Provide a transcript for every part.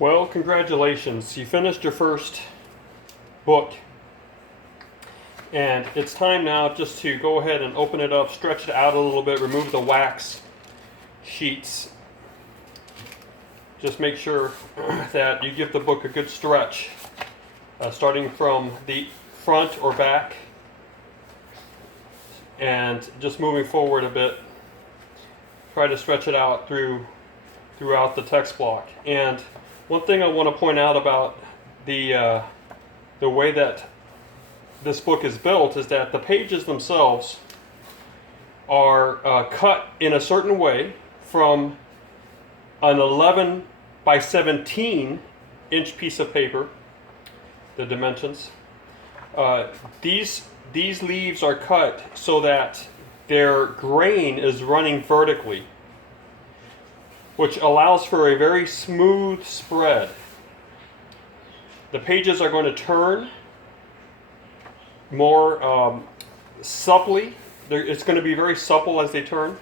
Well, congratulations. You finished your first book. And it's time now just to go ahead and open it up, stretch it out a little bit, remove the wax sheets. Just make sure that you give the book a good stretch, starting from the front or back, and just moving forward a bit. Try to stretch it out throughout the text block. And one thing I want to point out about the way that this book is built is that the pages themselves are cut in a certain way from an 11 by 17 inch piece of paper, the dimensions. These leaves are cut so that their grain is running vertically, which allows for a very smooth spread. The pages are going to turn more supply. It's going to be very supple as they turn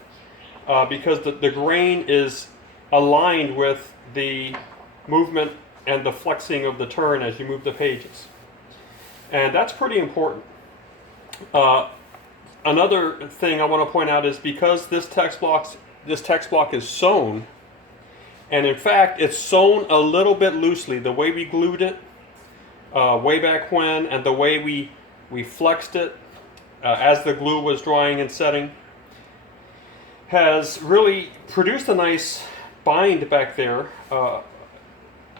because the grain is aligned with the movement and the flexing of the turn as you move the pages. And that's pretty important. Another thing I want to point out is because this text block is sewn, and in fact it's sewn a little bit loosely. The way we glued it way back when, and the way we flexed it as the glue was drying and setting, has really produced a nice bind back there.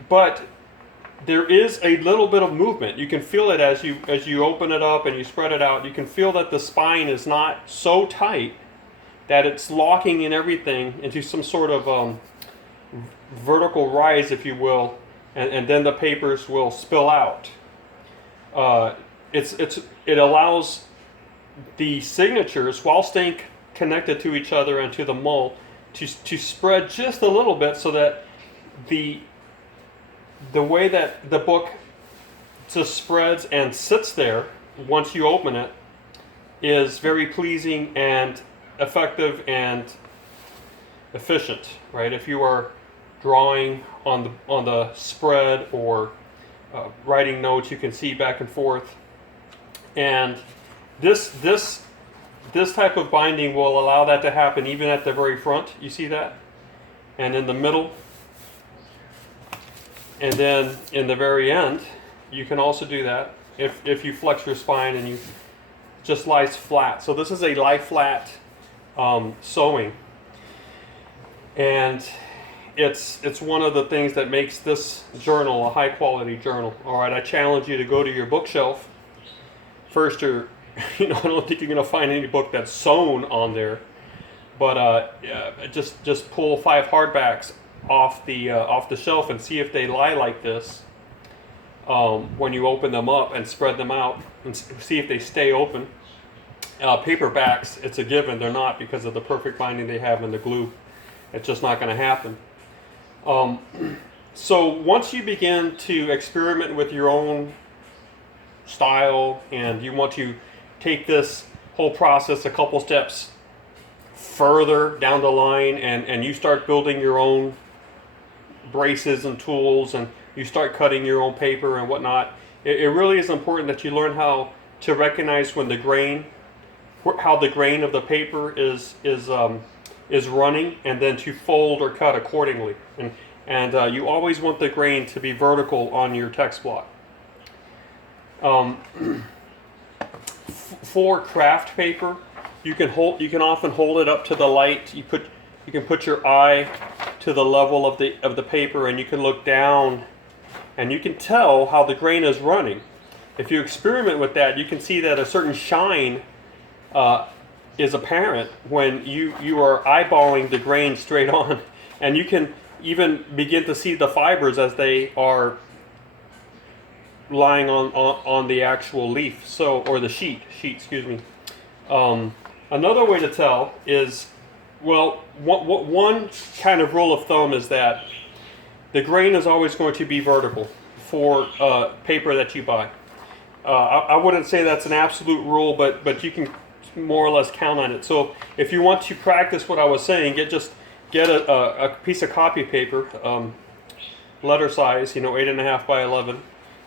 But there is a little bit of movement. You can feel it as you open it up and you spread it out. You can feel that the spine is not so tight that it's locking in everything into some sort of vertical rise, if you will, and then the papers will spill out. It allows the signatures, while staying connected to each other and to the mull, to spread just a little bit, so that the way that the book just spreads and sits there once you open it is very pleasing and effective and efficient, right? If you are drawing on the spread or writing notes, you can see back and forth. And this type of binding will allow that to happen even at the very front. You see that? And in the middle. And then in the very end, you can also do that if you flex your spine and you just lies flat. So this is a lie flat sewing. And it's one of the things that makes this journal a high quality journal. All right, I challenge you to go to your bookshelf. First, I don't think you're going to find any book that's sewn on there, but just pull 5 hardbacks off the shelf and see if they lie like this when you open them up and spread them out, and see if they stay open. Paperbacks, it's a given they're not, because of the perfect binding they have in the glue. It's just not going to happen. So once you begin to experiment with your own style and you want to take this whole process a couple steps further down the line, and you start building your own braces and tools, and you start cutting your own paper and whatnot, it really is important that you learn how to recognize when how the grain of the paper is running, and then to fold or cut accordingly. And you always want the grain to be vertical on your text block. For craft paper, you can often hold it up to the light. You can put your eye to the level of the paper, and you can look down, and you can tell how the grain is running. If you experiment with that, you can see that a certain shine is apparent when you are eyeballing the grain straight on, and you can even begin to see the fibers as they are lying on the actual leaf, or the sheet, excuse me. Another way to tell is, well, one kind of rule of thumb is that the grain is always going to be vertical for paper that you buy. I wouldn't say that's an absolute rule, but you can more or less count on it. So if you want to practice what I was saying, get a piece of copy paper, letter size, 8.5 by 11,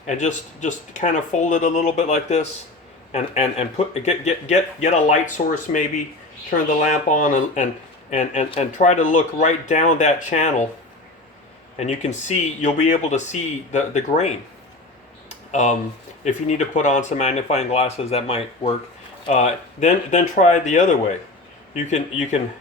and just kind of fold it a little bit like this, and get a light source maybe, turn the lamp on, and try to look right down that channel, and you'll be able to see the grain. If you need to put on some magnifying glasses, that might work. Then try the other way. You can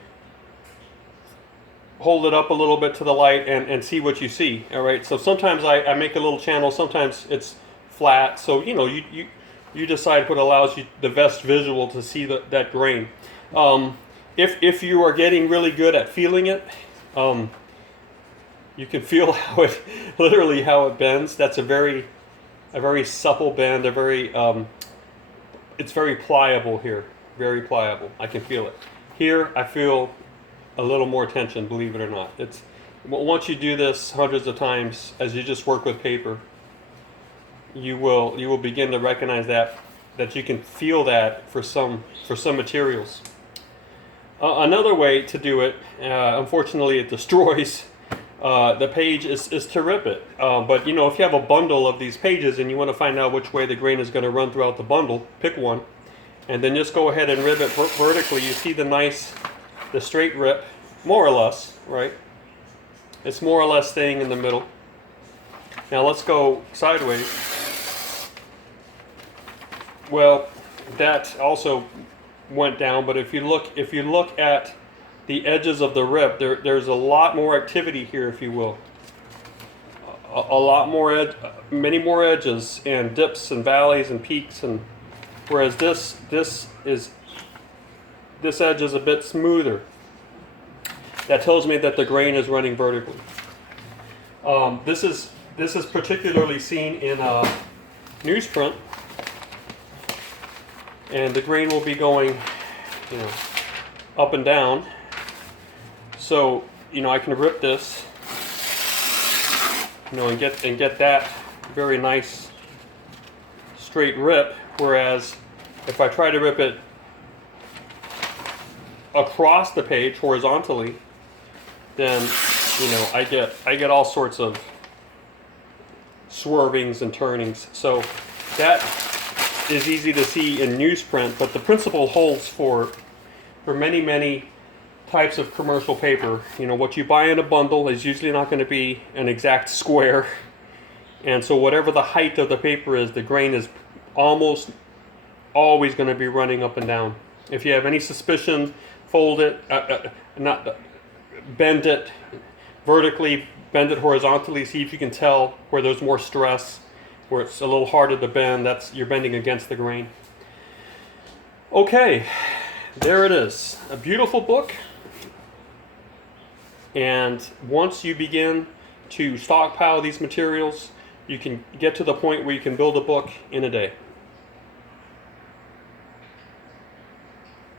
hold it up a little bit to the light and see what you see. All right. So sometimes I make a little channel. Sometimes it's flat. So you decide what allows you the best visual to see that grain. If you are getting really good at feeling it, you can feel literally how it bends. That's a very supple bend. It's very pliable here. Very pliable. I can feel it. Here I feel a little more tension, believe it or not. Once you do this hundreds of times, as you just work with paper, you will begin to recognize that you can feel that for some materials. Another way to do it, unfortunately it destroys the page, is to rip it. But if you have a bundle of these pages and you want to find out which way the grain is going to run throughout the bundle, pick one, and then just go ahead and rip it vertically. You see the straight rip, more or less, right? It's more or less staying in the middle. Now let's go sideways. Well, that also went down, but if you look at the edges of the rip, there's a lot more activity here, if you will. A lot more many more edges and dips and valleys and peaks, and whereas this edge is a bit smoother. That tells me that the grain is running vertically. This is particularly seen in newsprint, and the grain will be going, up and down. So I can rip this, and get that very nice straight rip. Whereas if I try to rip it across the page horizontally, then I get all sorts of swervings and turnings. So that is easy to see in newsprint, but the principle holds for many types of commercial paper. What you buy in a bundle is usually not going to be an exact square, and so whatever the height of the paper is, the grain is almost always going to be running up and down. If you have any suspicion, fold it, bend it vertically, bend it horizontally, see if you can tell where there's more stress, where it's a little harder to bend. You're bending against the grain. Okay, there it is. A beautiful book. And once you begin to stockpile these materials, you can get to the point where you can build a book in a day.